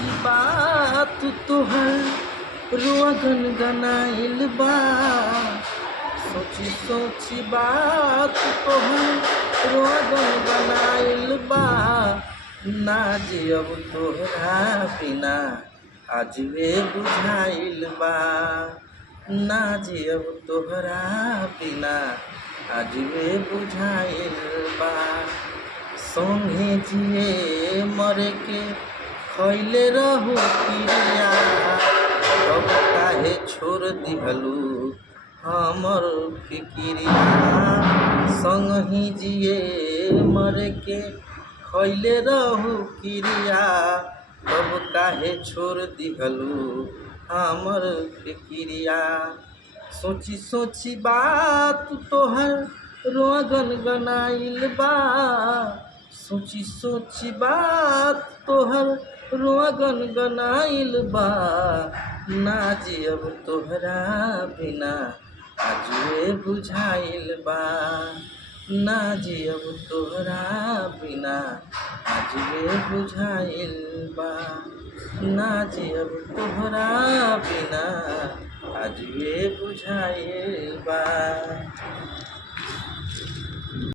सोची बात तोहर रुआ गनगनाइल बा। सोची बात तोहर रुआ गनगनाइल बा। ना जियब तोहरा बिना आजवे बुझाइल बा। ना जियब तोहरा बिना आजवे बुझाइल बा। संगे जिए मरे के खैले रहू पिरिया, तब काहे छोड़ दिहलू हमर फिकिरिया। संगही जिए मरे के खैले रहू किरिया, तब काहे छोड़ दिहलू हमर फिकिरिया। सोची बात तोहर रोआ गनगनाइल बा। सोची बात तोहर रोआ गनगनाइल बा। ना जियब तोहरा बिना आजवे बुझाइल बा। ना जियब तोहरा बिना आजवे बुझाइल बा। ना जियब तोहरा बिना आजवे बुझाइल बा।